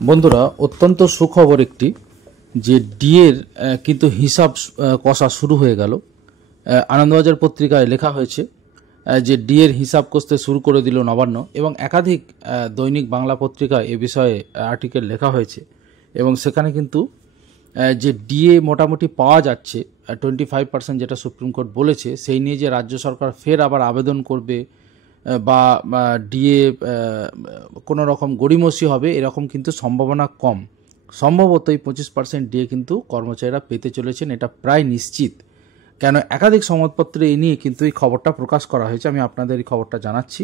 বন্ধুরা, অত্যন্ত সুখবর একটি যে ডিএর কিন্তু হিসাব কষা শুরু হয়ে গেল। আনন্দবাজার পত্রিকায় লেখা হয়েছে যে ডিএর হিসাব কষতে শুরু করে দিল নবান্ন, এবং একাধিক দৈনিক বাংলা পত্রিকায় এ বিষয়ে আর্টিকেল লেখা হয়েছে। এবং সেখানে কিন্তু যে ডিএ মোটামুটি পাওয়া যাচ্ছে 25%, যেটা সুপ্রিম কোর্ট বলেছে, সেই নিয়ে যে রাজ্য সরকার ফের আবার আবেদন করবে বা ডিএ কোনো রকম গড়িমসি হবে এরকম কিন্তু সম্ভাবনা কম। সম্ভবত এই 25% ডিএ কিন্তু কর্মচারীরা পেতে চলেছেন, এটা প্রায় নিশ্চিত। কেন, একাধিক সংবাদপত্রে এ নিয়ে কিন্তু এই খবরটা প্রকাশ করা হয়েছে। আমি আপনাদের এই খবরটা জানাচ্ছি।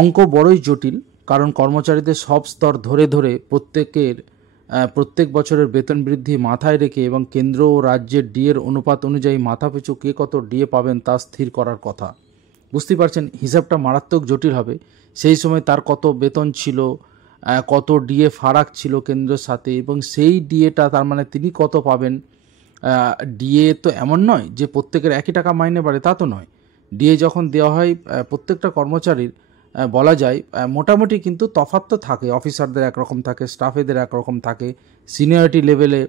অঙ্ক বড়ই জটিল, কারণ কর্মচারীদের সব স্তর ধরে ধরে প্রত্যেক বছরের বেতন বৃদ্ধি মাথায় রেখে এবং কেন্দ্র ও রাজ্যের ডিএর অনুপাত অনুযায়ী মাথাপিছু কে কত ডিএ পাবেন তা স্থির করার কথা। বুঝতেই পারছেন, হিসাবটা মারাত্মক জটিল হবে। সেই সময় তার কত বেতন ছিল, কত ডিএ ফারাক ছিল কেন্দ্রের সাথে, এবং সেই ডিএটা তার মানে তিনি কত পাবেন। ডিএ তো এমন নয় যে প্রত্যেকের একই টাকা মাইনে বাড়ে, তা তো নয়। ডিএ যখন দেওয়া হয় প্রত্যেকটা কর্মচারীর বলা যায় মোটামুটি কিন্তু তফাৎ তো থাকে। অফিসারদের একরকম থাকে, স্টাফেদের একরকম থাকে। সিনিয়রিটি লেভেলে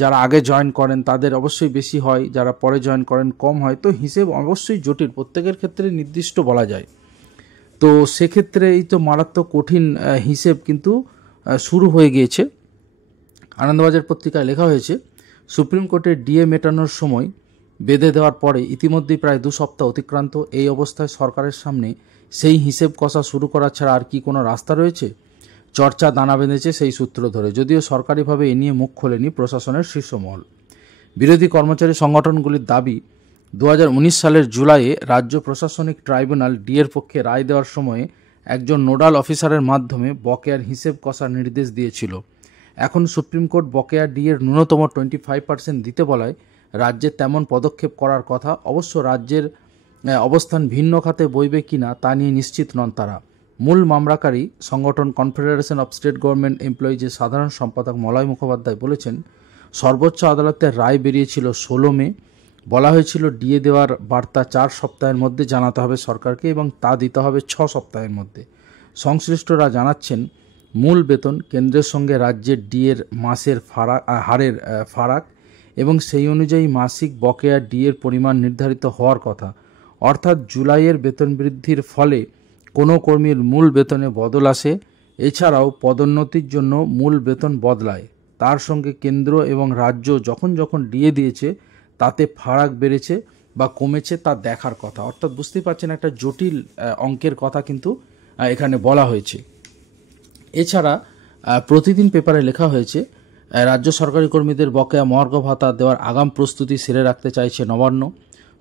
যারা আগে জয়েন করেন তাদের অবশ্যই বেশি হয়, যারা পরে জয়েন করেন কম হয়। তো হিসেব অবশ্যই জটিল, প্রত্যেকের ক্ষেত্রে নির্দিষ্ট বলা যায়। তো সেক্ষেত্রে এই তো মারাত্মক কঠিন হিসেব কিন্তু শুরু হয়ে গিয়েছে। আনন্দবাজার পত্রিকায় লেখা হয়েছে, সুপ্রিম কোর্টের ডিএ মেটানোর সময় বেঁধে দেওয়ার পরে ইতিমধ্যেই প্রায় 2 সপ্তাহ অতিক্রান্ত। এই অবস্থায় সরকারের সামনে সেই হিসেব কষা শুরু করা ছাড়া আর কি কোনো রাস্তা রয়েছে? চর্চা দানা বেঁধেছে সেই সূত্র ধরে, যদিও সরকারিভাবে এ নিয়ে মুখ খোলেনি প্রশাসনের শীর্ষমহল। বিরোধী কর্মচারী সংগঠনগুলির দাবি, 2019 সালের জুলাইয়ে রাজ্য প্রশাসনিক ট্রাইব্যুনাল ডিএর পক্ষে রায় দেওয়ার সময়ে একজন নোডাল অফিসারের মাধ্যমে বকেয়ার হিসেব কষার নির্দেশ দিয়েছিল। এখন সুপ্রিম কোর্ট বকেয়া ডিএর ন্যূনতম 25% দিতে বলায় রাজ্যের তেমন পদক্ষেপ করার কথা। অবশ্য রাজ্যের অবস্থান ভিন্ন খাতে বইবে কিনা তা নিয়ে নিশ্চিত নন তারা। মূল মামলাকারী সংগঠন কনফেডারেশন অফ স্টেট গভর্নমেন্ট এমপ্লয়িজের সাধারণ সম্পাদক মলয় মুখোপাধ্যায় বলেছেন, সর্বোচ্চ আদালতের রায় বেরিয়েছিল 16 মে। বলা হয়েছিল ডিএ দেওয়ার বার্তা 4 সপ্তাহের মধ্যে জানাতে হবে সরকারকে, এবং তা দিতে হবে 6 সপ্তাহের মধ্যে। সংশ্লিষ্টরা জানাচ্ছেন, মূল বেতন, কেন্দ্রের সঙ্গে রাজ্যের ডিএর মাসের হারের ফারাক এবং সেই অনুযায়ী মাসিক বকেয়া ডিএর পরিমাণ নির্ধারিত হওয়ার কথা। অর্থাৎ জুলাইয়ের বেতন বৃদ্ধির ফলে কোনো কর্মীর মূল বেতনে বদল আসে। এছাড়াও পদোন্নতির জন্য মূল বেতন বদলায়। তার সঙ্গে কেন্দ্র এবং রাজ্য যখন যখন ডিএ দিয়েছে তাতে ফারাক বেড়েছে বা কমেছে তা দেখার কথা। অর্থাৎ বুঝতেই পারছেন, একটা জটিল অঙ্কের কথা কিন্তু এখানে বলা হয়েছে। এছাড়া প্রতিদিন পেপারে লেখা হয়েছে, রাজ্য সরকারি কর্মীদের বকেয়া মহার্ঘ ভাতা দেওয়ার আগাম প্রস্তুতি সেরে রাখতে চাইছে নবান্ন।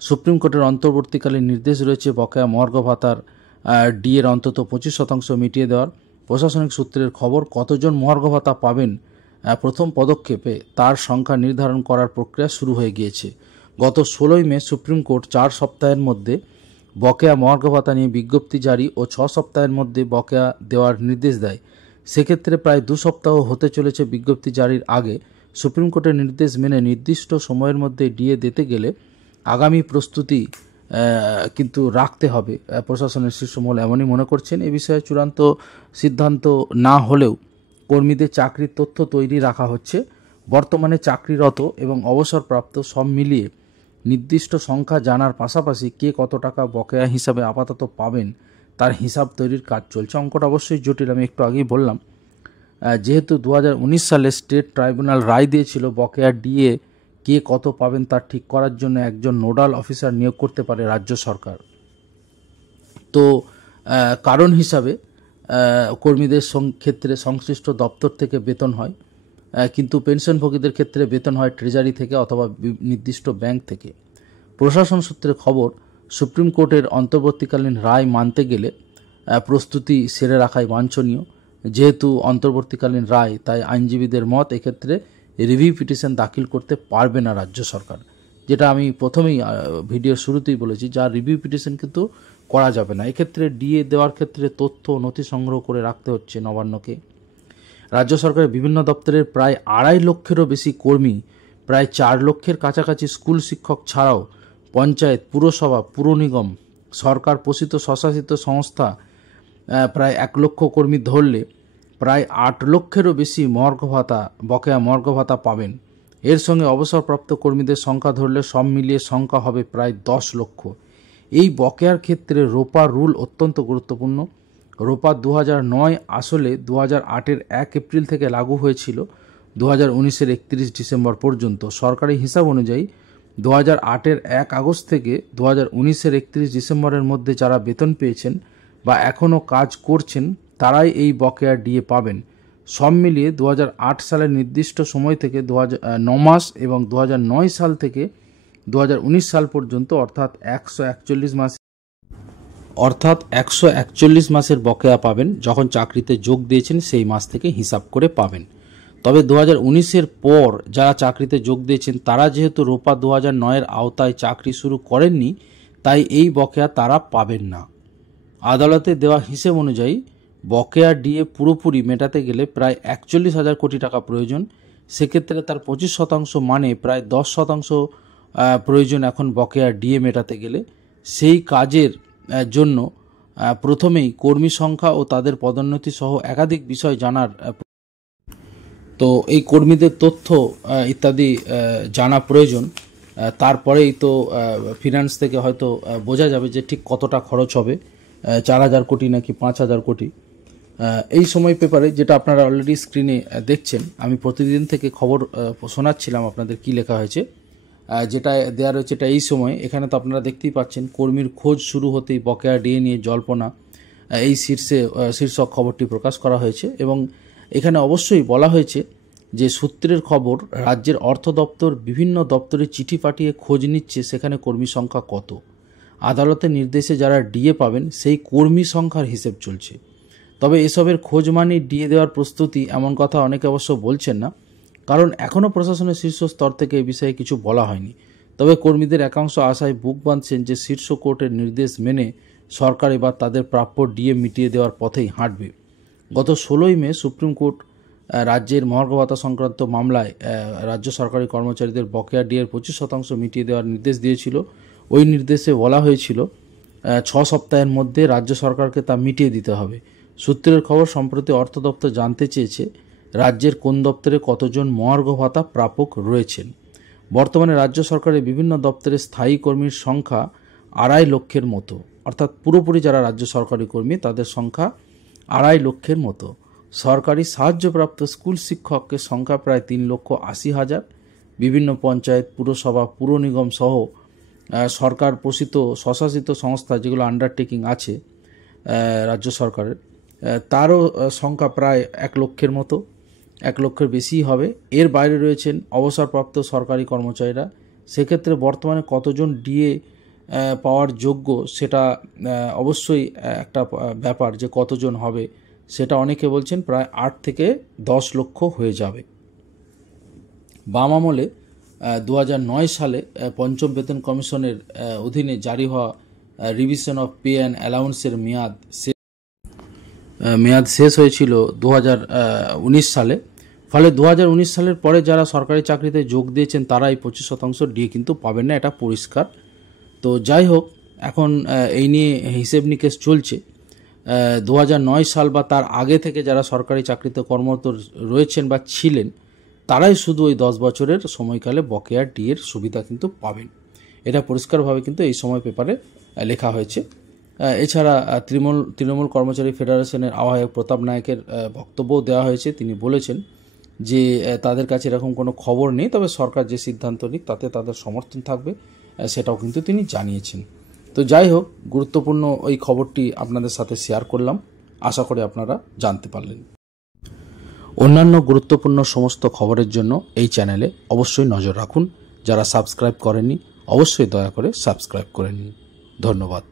সুপ্রিম কোর্টের অন্তর্বর্তীকালীন নির্দেশ রয়েছে বকেয়া মহার্ঘ ভাতার ডিএর অন্তত 25% মিটিয়ে দেওয়ার। প্রশাসনিক সূত্রের খবর, কতজন মহার্ঘ ভাতা পাবেন প্রথম পদক্ষেপে তার সংখ্যা নির্ধারণ করার প্রক্রিয়া শুরু হয়ে গিয়েছে। গত 16 মে সুপ্রিম কোর্ট 4 সপ্তাহের মধ্যে বকেয়া মহার্ঘ ভাতা নিয়ে বিজ্ঞপ্তি জারি ও 6 সপ্তাহের মধ্যে বকেয়া দেওয়ার নির্দেশ দেয়। সেক্ষেত্রে প্রায় 2 সপ্তাহ হতে চলেছে বিজ্ঞপ্তি জারির আগে। সুপ্রিম কোর্টের নির্দেশ মেনে নির্দিষ্ট সময়ের মধ্যে ডিএ দিতে গেলে আগামী প্রস্তুতি কিন্তু রাখতে হবে। প্রশাসনের শীর্ষমহল এমনই মনে করছেন। এ বিষয়ে চূড়ান্ত সিদ্ধান্ত না হলেও কর্মীদের চাকরির তথ্য তৈরি রাখা হচ্ছে। বর্তমানে চাকরিরত এবং অবসরপ্রাপ্ত সব মিলিয়ে নির্দিষ্ট সংখ্যা জানার পাশাপাশি কে কত টাকা বকেয়া হিসাবে আপাতত পাবেন তার হিসাব তৈরির কাজ চলছে। অঙ্কটা অবশ্যই জটিল, আমি একটু আগেই বললাম। যেহেতু 2019 সালে স্টেট ট্রাইব্যুনাল রায় দিয়েছিল বকেয়া ডিএ কে কত পাবেন তা ঠিক করার জন্য একজন নোডাল অফিসার নিয়োগ করতে পারে রাজ্য সরকার। তো কারণ হিসাবে কর্মীদের ক্ষেত্রে সংশ্লিষ্ট দপ্তর থেকে বেতন হয়, কিন্তু পেনশনভোগীদের ক্ষেত্রে বেতন হয় ট্রেজারি থেকে অথবা নির্দিষ্ট ব্যাংক থেকে। প্রশাসন সূত্রে খবর, সুপ্রিম কোর্টের অন্তর্বর্তীকালীন রায় মানতে গেলে প্রস্তুতি সেরে রাখাই বাঞ্ছনীয়। যেহেতু অন্তর্বর্তীকালীন রায়, তাই আইনজীবীদের মত এক্ষেত্রে রিভিউ পিটিশন দাখিল করতে পারবে না রাজ্য সরকার, যেটা আমি প্রথমেই ভিডিওর শুরুতেই বলেছি। যা রিভিউ পিটিশন কিন্তু করা যাবে না। এক্ষেত্রে ডিএ দেওয়ার ক্ষেত্রে তথ্য নথি সংগ্রহ করে রাখতে হচ্ছে নবান্নকে। রাজ্য সরকারের বিভিন্ন দপ্তরের প্রায় 2.5 লক্ষেরও বেশি কর্মী, প্রায় 4 লক্ষের কাছাকাছি স্কুল শিক্ষক ছাড়াও পঞ্চায়েত, পুরসভা, পুর নিগম, সরকার পোষিত স্বশাসিত সংস্থা প্রায় 1 লক্ষ কর্মী ধরলে প্রায় 8 লক্ষেরও বেশি বকেয়া মর্গ ভাতা পাবেন। এর সঙ্গে অবসরপ্রাপ্ত কর্মীদের সংখ্যা ধরলে সব মিলিয়ে সংখ্যা হবে প্রায় 10 লক্ষ। এই বকেয়ার ক্ষেত্রে রোপা রুল অত্যন্ত গুরুত্বপূর্ণ। রোপা 2009 আসলে 2008-এর 1 এপ্রিল থেকে লাগু হয়েছিল 2019-এর 31 ডিসেম্বর পর্যন্ত। সরকারি হিসাব অনুযায়ী 2008-এর 1 আগস্ট থেকে 2019-এর 31 ডিসেম্বরের মধ্যে যারা বেতন পেয়েছেন বা এখনও কাজ করছেন তারাই এই বকেয়া ডিএ পাবেন। সব মিলিয়ে 2008 সালের নির্দিষ্ট সময় থেকে 9 মাস এবং 2009 সাল থেকে 2019 সাল পর্যন্ত অর্থাৎ 141 মাসের বকেয়া পাবেন। যখন চাকরিতে যোগ দিয়েছেন সেই মাস থেকে হিসাব করে পাবেন। তবে 2019-এর পর যারা চাকরিতে যোগ দিয়েছেন তারা যেহেতু রোপা 2009-এর আওতায় চাকরি শুরু করেননি, তাই এই বকেয়া তারা পাবেন না। আদালতে দেওয়া হিসেব অনুযায়ী বকেয়া ডিএ পুরোপুরি মেটাতে গেলে প্রায় 41,000 কোটি টাকা প্রয়োজন। সেক্ষেত্রে তার 25% মানে প্রায় 10% প্রয়োজন এখন বকেয়া ডিএ মেটাতে গেলে। সেই কাজের জন্য প্রথমেই কর্মী সংখ্যা ও তাদের পদোন্নতি সহ একাধিক বিষয় জানার, তো এই কর্মীদের তথ্য ইত্যাদি জানা প্রয়োজন। তারপরেই তো ফিনান্স থেকে হয়তো বোঝা যাবে যে ঠিক কতটা খরচ হবে, 4,000 কোটি নাকি 5,000 কোটি। এই সময় পেপারে যেটা আপনারা অলরেডি স্ক্রিনে দেখছেন, আমি প্রতিদিন থেকে খবর শোনাচ্ছিলাম আপনাদের কি লেখা হয়েছে। যেটা দেওয়া রয়েছে এটা এই সময়, এখানে তো আপনারা দেখতেই পাচ্ছেন কর্মীর খোঁজ শুরু হতেই বকেয়া ডিএ নিয়ে জল্পনা, এই শীর্ষক খবরটি প্রকাশ করা হয়েছে। এবং এখানে অবশ্যই বলা হয়েছে যে সূত্রের খবর, রাজ্যের অর্থ দপ্তর বিভিন্ন দপ্তরে চিঠি পাঠিয়ে খোঁজ নিচ্ছে সেখানে কর্মী সংখ্যা কত। আদালতের নির্দেশে যারা ডিএ পাবেন সেই কর্মী সংখ্যার হিসেব চলছে। তবে এসবের খোঁজ মানেই ডিএ দেওয়ার প্রস্তুতি, এমন কথা অনেকে অবশ্য বলছেন না, কারণ এখনও প্রশাসনের শীর্ষ স্তর থেকে এই বিষয়ে কিছু বলা হয়নি। তবে কর্মীদের একাংশ আশায় বুক বাঁধছেন যে শীর্ষ কোর্টের নির্দেশ মেনে সরকার এবার তাদের প্রাপ্য ডিএ মিটিয়ে দেওয়ার পথেই হাঁটবে। গত 16ই মে সুপ্রিম কোর্ট রাজ্যের মহার্ঘ ভাতা সংক্রান্ত মামলায় রাজ্য সরকারি কর্মচারীদের বকেয়া ডিএর 25% মিটিয়ে দেওয়ার নির্দেশ দিয়েছিল। ওই নির্দেশে বলা হয়েছিল 6 সপ্তাহের মধ্যে রাজ্য সরকারকে তা মিটিয়ে দিতে হবে। সূত্রের খবর, সম্প্রতি অর্থ দপ্তর জানতে চেয়েছে রাজ্যের কোন দপ্তরে কতজন মহার্ঘ ভাতা প্রাপক রয়েছেন। বর্তমানে রাজ্য সরকারের বিভিন্ন দপ্তরে স্থায়ী কর্মীর সংখ্যা 2.5 লক্ষের মতো, অর্থাৎ পুরোপুরি যারা রাজ্য সরকারি কর্মী তাদের সংখ্যা 2.5 লক্ষের মতো। সরকারি সাহায্যপ্রাপ্ত স্কুল শিক্ষকের সংখ্যা প্রায় 3,80,000। বিভিন্ন পঞ্চায়েত, পুরসভা, পুর নিগম সহ সরকার পোষিত স্বশাসিত সংস্থা যেগুলো আন্ডারটেকিং আছে রাজ্য সরকারের, তারও সংখ্যা প্রায় 1 লক্ষের মতো, 1 লক্ষের বেশিই হবে। এর বাইরে রয়েছেন অবসরপ্রাপ্ত সরকারি কর্মচারীরা। সেক্ষেত্রে বর্তমানে কতজন ডিএ পাওয়ার যোগ্য সেটা অবশ্যই একটা ব্যাপার, যে কতজন হবে সেটা অনেকে বলছেন প্রায় 8 থেকে 10 লক্ষ হয়ে যাবে। বাম আমলে 2009 সালে পঞ্চম বেতন কমিশনের অধীনে জারি হওয়া রিভিশন অফ পে অ্যান্ড অ্যালাউন্সের মেয়াদ শেষ হয়েছিল 2019 সালে। ফলে 2019 সালের পরে যারা সরকারি চাকরিতে যোগ দিয়েছেন তারা এই 25% ডিএ কিন্তু পাবেন না, এটা পরিষ্কার। তো যাই হোক, এখন এই নিয়ে হিসেব নিকেশ চলছে। 2009 সাল বা তার আগে থেকে যারা সরকারি চাকরিতে কর্মরত রয়েছেন বা ছিলেন তারাই শুধু ওই 10 বছরের সময়কালে বকেয়া ডিএর সুবিধা কিন্তু পাবেন। এটা পরিষ্কারভাবে কিন্তু এই সময় পেপারে লেখা হয়েছে। এছাড়া তৃণমূল কর্মচারী ফেডারেশনের আহ্বায়ক প্রতাপ নায়কের বক্তব্যও দেওয়া হয়েছে। তিনি বলেছেন যে তাদের কাছে এরকম কোনো খবর নেই, তবে সরকার যে সিদ্ধান্ত নিক তাতে তাদের সমর্থন থাকবে, সেটাও কিন্তু তিনি জানিয়েছেন। তো যাই হোক, গুরুত্বপূর্ণ ওই খবরটি আপনাদের সাথে শেয়ার করলাম, আশা করি আপনারা জানতে পারলেন। অন্যান্য গুরুত্বপূর্ণ সমস্ত খবরের জন্য এই চ্যানেলে অবশ্যই নজর রাখুন। যারা সাবস্ক্রাইব করেননি অবশ্যই দয়া করে সাবস্ক্রাইব করে নিন। ধন্যবাদ।